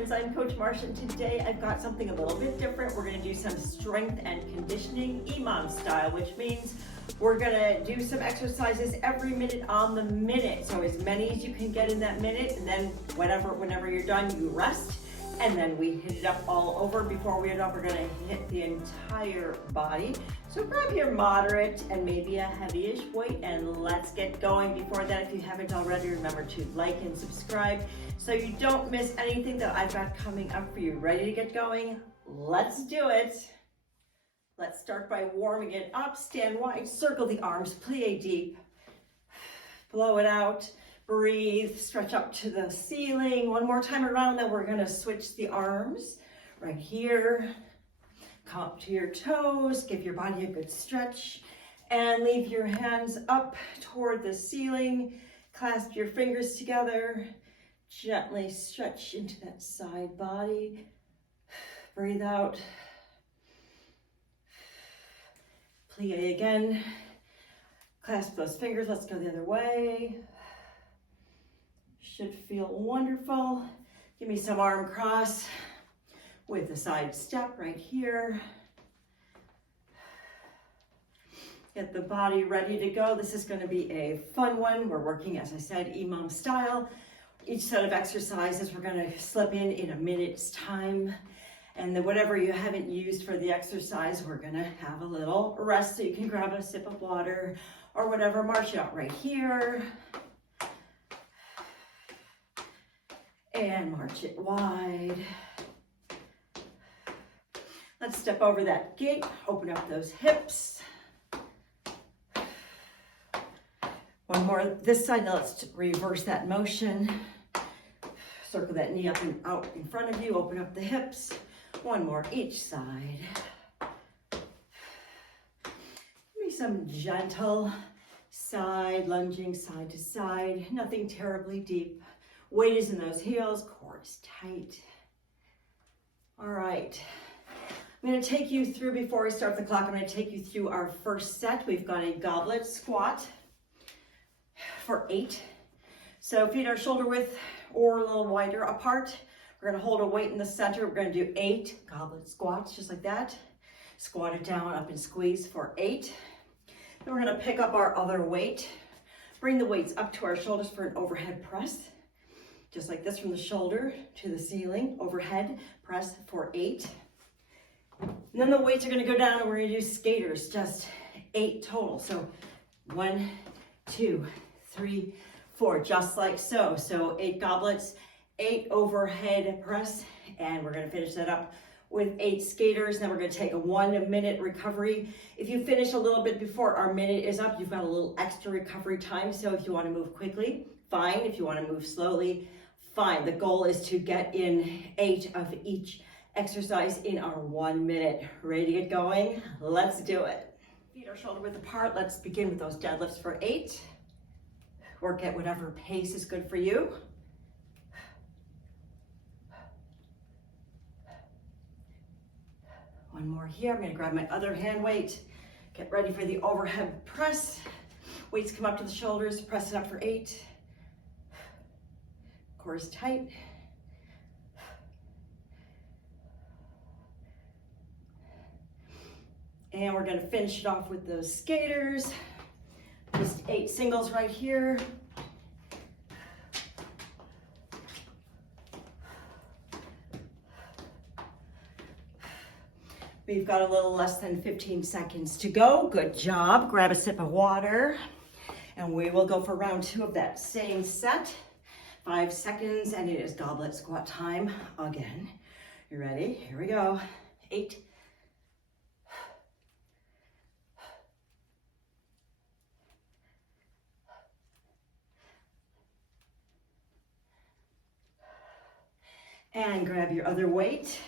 friends, I'm Coach Marsha, and today I've got something a little bit different. We're going to do some strength and conditioning EMOM-style, which means we're going to do some exercises every minute on the minute. So as many as you can get in that minute, and then whenever you're done, you rest. And then we hit it up all over. Before we hit it up, we're gonna hit the entire body. So grab your moderate and maybe a heavy-ish weight, and let's get going. Before that, if you haven't already, remember to like and subscribe so you don't miss anything that I've got coming up for you. Ready to get going? Let's do it. Let's start by warming it up. Stand wide, circle the arms, plie deep. Blow it out. Breathe, stretch up to the ceiling. One more time around, then we're gonna switch the arms right here. Come up to your toes, give your body a good stretch, and leave your hands up toward the ceiling. Clasp your fingers together. Gently stretch into that side body. Breathe out. Plie again. Clasp those fingers, let's go the other way. Should feel wonderful. Give me some arm cross with a side step right here. Get the body ready to go. This is going to be a fun one. We're working, as I said, EMOM style. Each set of exercises we're going to slip in a minute's time. And then whatever you haven't used for the exercise, we're going to have a little rest so you can grab a sip of water or whatever. March out right here. And march it wide. Let's step over that gate, open up those hips. One more this side, now let's reverse that motion. Circle that knee up and out in front of you, open up the hips. One more each side. Give me some gentle side lunging side to side, nothing terribly deep. Weight is in those heels, core is tight. All right, I'm gonna take you through, before we start the clock, I'm gonna take you through our first set. We've got a goblet squat for 8. So feet are shoulder width or a little wider apart. We're gonna hold a weight in the center. We're gonna do 8 goblet squats, just like that. Squat it down, up and squeeze for 8. Then we're gonna pick up our other weight. Bring the weights up to our shoulders for an overhead press. Just like this, from the shoulder to the ceiling, overhead press for 8. And then the weights are gonna go down and we're gonna do skaters, just 8 total. So 1, 2, 3, 4, just like so. So 8 goblets, 8 overhead press, and we're gonna finish that up with 8 skaters. Then we're gonna take a 1-minute recovery. If you finish a little bit before our minute is up, you've got a little extra recovery time. So if you wanna move quickly, fine. If you wanna move slowly, fine. The goal is to get in 8 of each exercise in our 1 minute. Ready to get going? Let's do it. Feet are shoulder width apart. Let's begin with those deadlifts for 8. Work at whatever pace is good for you. One more here. I'm gonna grab my other hand weight. Get ready for the overhead press. Weights come up to the shoulders, press it up for 8. Core is tight. And we're gonna finish it off with those skaters. Just 8 singles right here. We've got a little less than 15 seconds to go. Good job. Grab a sip of water. And we will go for round 2 of that same set. 5 seconds, and it is goblet squat time again. You ready? Here we go. 8. And grab your other weight.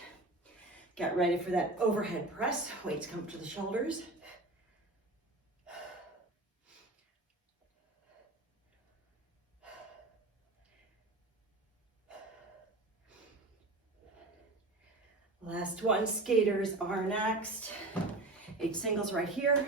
Get ready for that overhead press. Weights come to the shoulders. Last one, skaters are next. 8 singles right here.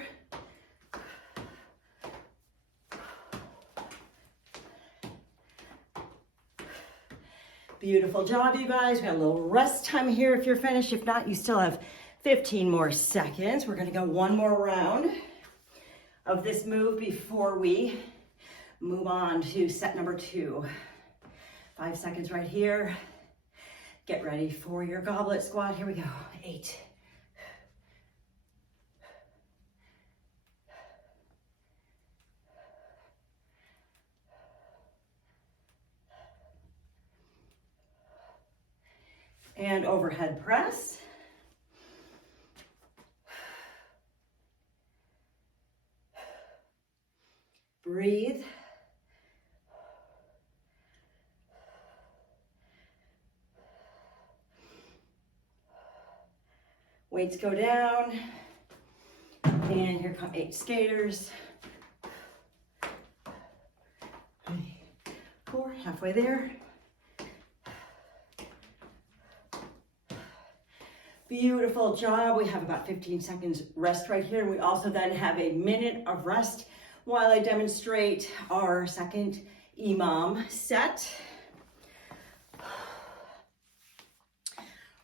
Beautiful job, you guys. We got a little rest time here if you're finished. If not, you still have 15 more seconds. We're gonna go one more round of this move before we move on to set number 2. 5 seconds right here. Get ready for your goblet squat. Here we go. 8. And overhead press. Breathe. Weights go down. And here come 8 skaters. 4, halfway there. Beautiful job. We have about 15 seconds rest right here. We also then have a minute of rest while I demonstrate our second EMOM set.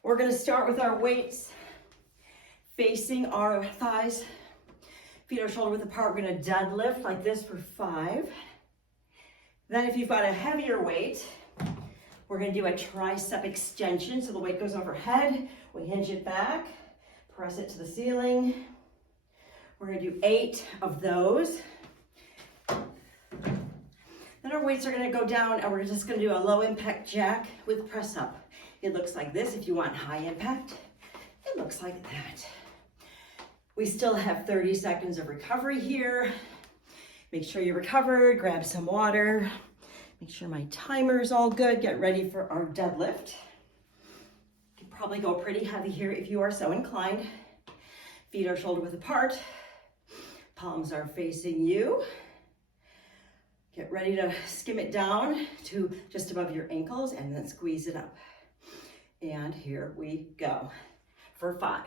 We're going to start with our weights facing our thighs. Feet are shoulder width apart. We're going to deadlift like this for 5. Then if you've got a heavier weight, we're going to do a tricep extension. So the weight goes overhead. We hinge it back, press it to the ceiling. We're going to do 8 of those. Then our weights are going to go down and we're just going to do a low impact jack with press up. It looks like this. If you want high impact, it looks like that. We still have 30 seconds of recovery here. Make sure you're recovered, grab some water. Make sure my timer's all good. Get ready for our deadlift. You can probably go pretty heavy here if you are so inclined. Feet are shoulder width apart. Palms are facing you. Get ready to skim it down to just above your ankles and then squeeze it up. And here we go for 5.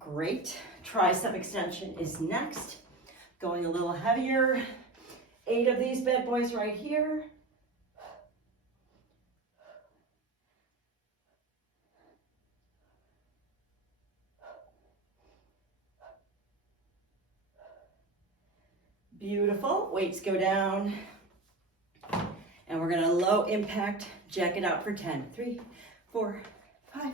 Great. Tricep extension is next. Going a little heavier. 8 of these bad boys right here. Beautiful. Weights go down. And we're going to low impact jack it out for 10. 3, 4, 5.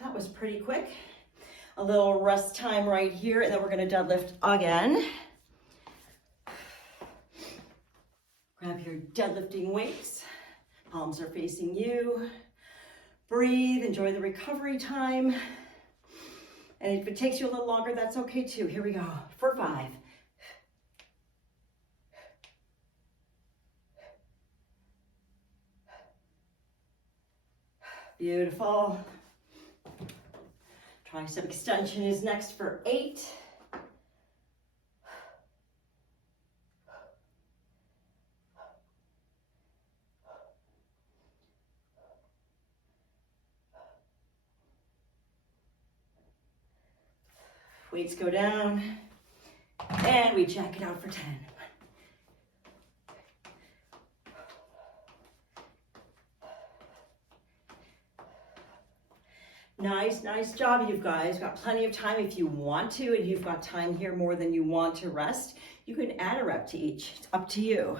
That was pretty quick. A little rest time right here, and then we're going to deadlift again. Grab your deadlifting weights. Palms are facing you. Breathe, enjoy the recovery time. And if it takes you a little longer, that's okay too. Here we go for 5. Beautiful. Tricep extension is next for 8. Weights go down, and we jack it out for 10. Nice job, you guys. Got plenty of time if you want to, and you've got time here more than you want to rest. You can add a rep to each. It's up to you.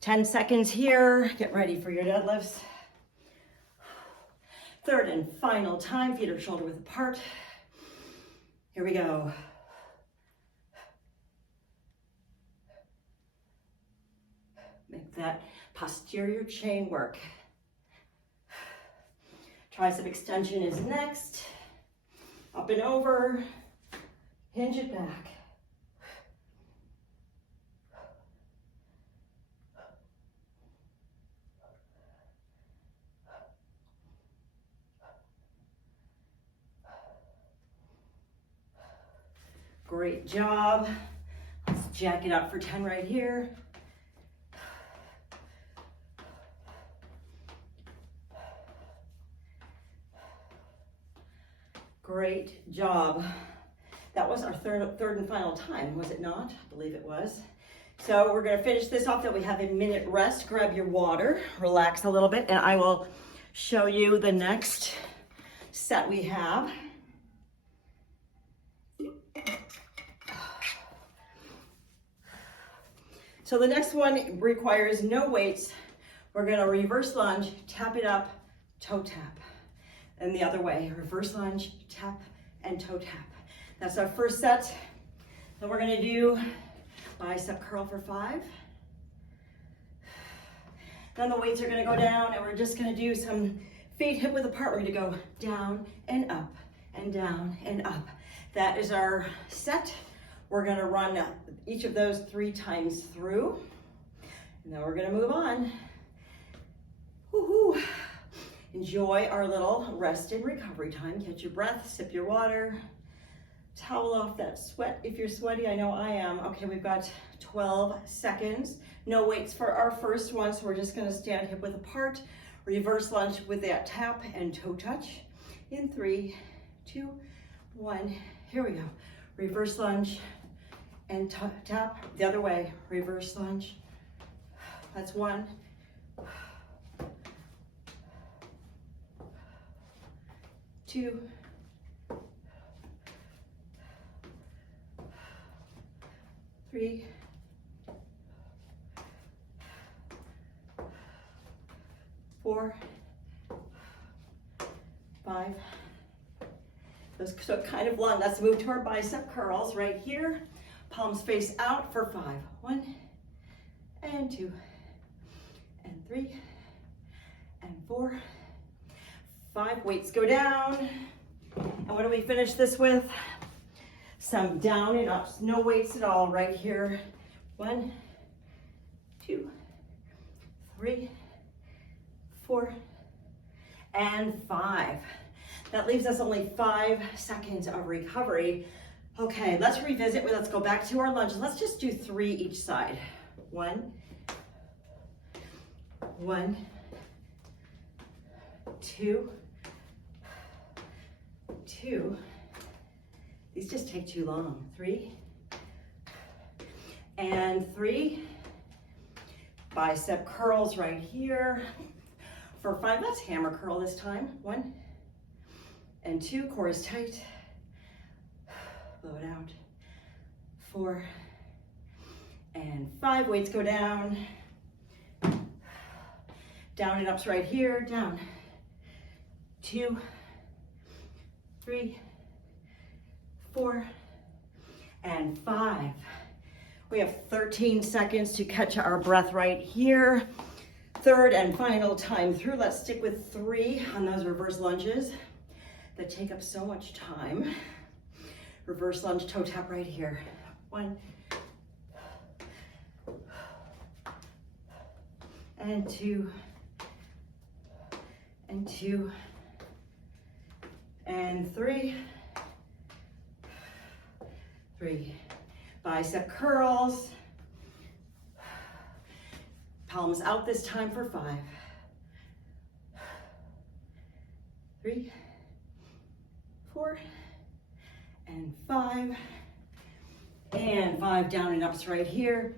10 seconds here. Get ready for your deadlifts. Third and final time. Feet are shoulder width apart. Here we go. Make that posterior chain work. Tricep extension is next. Up and over. Hinge it back. Great job. Let's jack it up for 10 right here. Great job. That was our third and final time, was it not? I believe it was. So we're gonna finish this off. That we have a minute rest. Grab your water, relax a little bit, and I will show you the next set we have. So the next one requires no weights. We're gonna reverse lunge, tap it up, toe tap. And the other way, reverse lunge, tap, and toe tap. That's our first set. Then we're gonna do bicep curl for 5. Then the weights are gonna go down, and we're just gonna do some feet hip width apart. We're gonna go down and up, and down and up. That is our set. We're gonna run each of those 3 times through. And then we're gonna move on. Woohoo! Enjoy our little rest and recovery time. Catch your breath, sip your water, towel off that sweat if you're sweaty. I know I am. Okay, we've got 12 seconds. No weights for our first one, so we're just gonna stand hip width apart, reverse lunge with that tap and toe touch. In 3, 2, 1, here we go. Reverse lunge and tap the other way, reverse lunge. That's 1. 2. 3. 4. 5. So kind of long. Let's move to our bicep curls right here. Palms face out for 5. 1 and 2 and 3 and 4. 5. Weights go down. And what do we finish this with? Some down and ups. No weights at all right here. 1, 2, 3, 4, and 5. That leaves us only 5 seconds of recovery. Okay, let's revisit. Let's go back to our lunges. Let's just do 3 each side. 1, 1, 2, 2. These just take too long. 3, and 3. Bicep curls right here. For 5, let's hammer curl this time. 1 and 2, core is tight. Blow it out. 4 and 5, weights go down. Down and ups right here, down. 2, 3, 4, and 5. We have 13 seconds to catch our breath right here. Third and final time through. Let's stick with 3 on those reverse lunges that take up so much time. Reverse lunge, toe tap right here. 1 and 2 and 2 and 3. 3. Bicep curls. Palms out this time for 5. 3, 4, and 5. And 5 down and ups right here.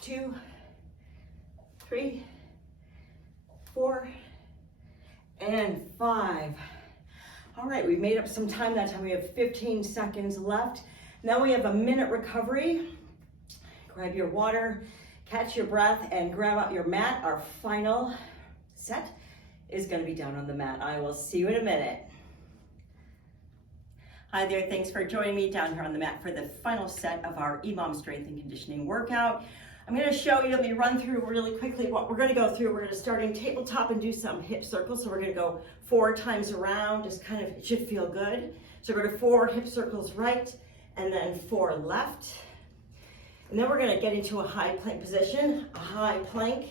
2, 3, 4, and 5. All right, we made up some time that time. We have 15 seconds left. Now we have a minute recovery. Grab your water, catch your breath, and grab out your mat. Our final set is going to be down on the mat. I will see you in a minute. Hi there, thanks for joining me down here on the mat for the final set of our EMOM strength and conditioning workout. I'm going to show you, let me run through really quickly what we're going to go through. We're going to start in tabletop and do some hip circles. So we're going to go 4 times around, just kind of, it should feel good. So we're going to 4 hip circles right, and then 4 left. And then we're going to get into a high plank position, a high plank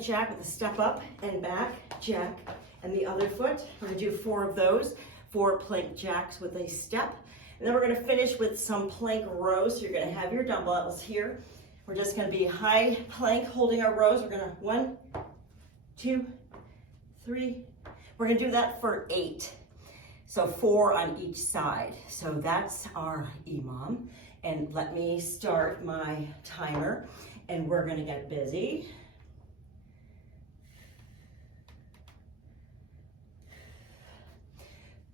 jack with a step up and back, jack, and the other foot. We're going to do 4 of those, 4 plank jacks with a step. And then we're going to finish with some plank rows. So you're going to have your dumbbells here. We're just going to be high plank holding our rows. We're going to 1, 2, 3, We're gonna do that for 8. So 4 on each side. So that's our EMOM. And let me start my timer and we're gonna get busy.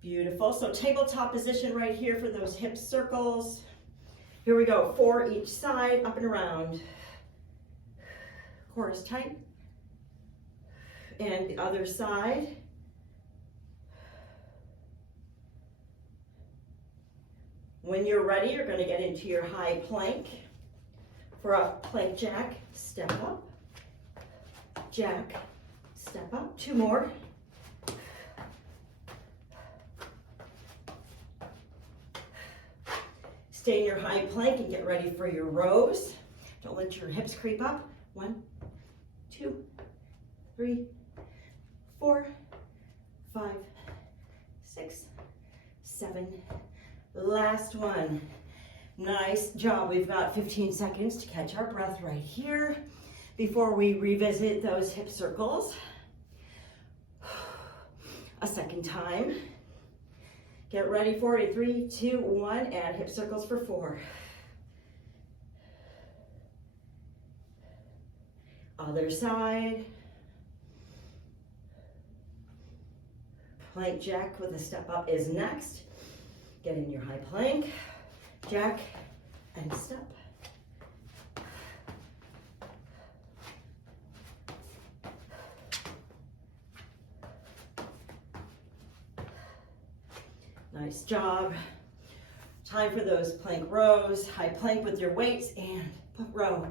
Beautiful, so tabletop position right here for those hip circles. Here we go, 4 each side, up and around. Core is tight. And the other side. When you're ready, you're gonna get into your high plank. For a plank jack, step up. Jack, step up, 2 more. Stay in your high plank and get ready for your rows. Don't let your hips creep up. 1, 2, 3, 4, 5, 6, 7. Last one. Nice job. We've got 15 seconds to catch our breath right here before we revisit those hip circles. A second time. Get ready for it. 3, 2, 1, and hip circles for 4. Other side. Plank jack with a step up is next. Get in your high plank, jack, and step. Nice job. Time for those plank rows. High plank with your weights and row.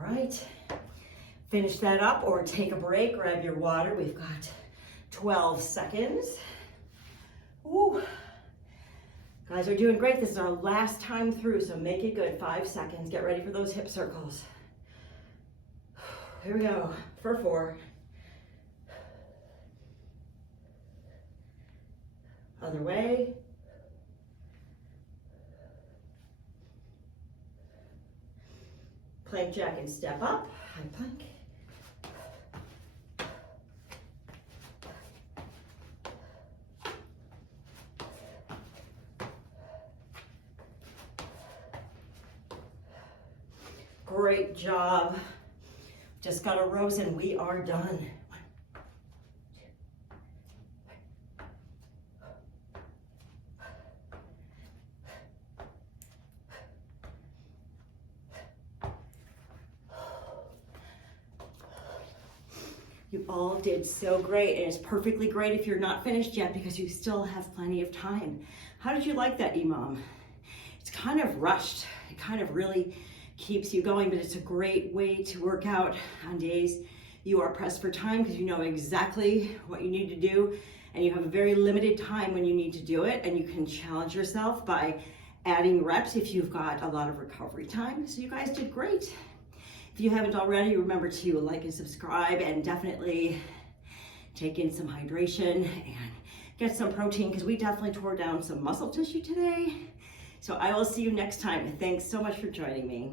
All right, finish that up or take a break, grab your water. We've got 12 seconds. Ooh. Guys are doing great. This is our last time through, so make it good. 5 seconds. Get ready for those hip circles. Here we go for 4. Other way. Plank jack and step up. High plank. Great job. Just got our rows and we are done. 1, 2, 3. You all did so great, and it's perfectly great if you're not finished yet because you still have plenty of time. How did you like that, EMOM? It's kind of rushed. It kind of really keeps you going, but it's a great way to work out on days you are pressed for time because you know exactly what you need to do and you have a very limited time when you need to do it, and you can challenge yourself by adding reps if you've got a lot of recovery time. So you guys did great. If you haven't already, remember to like and subscribe and definitely take in some hydration and get some protein because we definitely tore down some muscle tissue today. So I will see you next time. Thanks so much for joining me.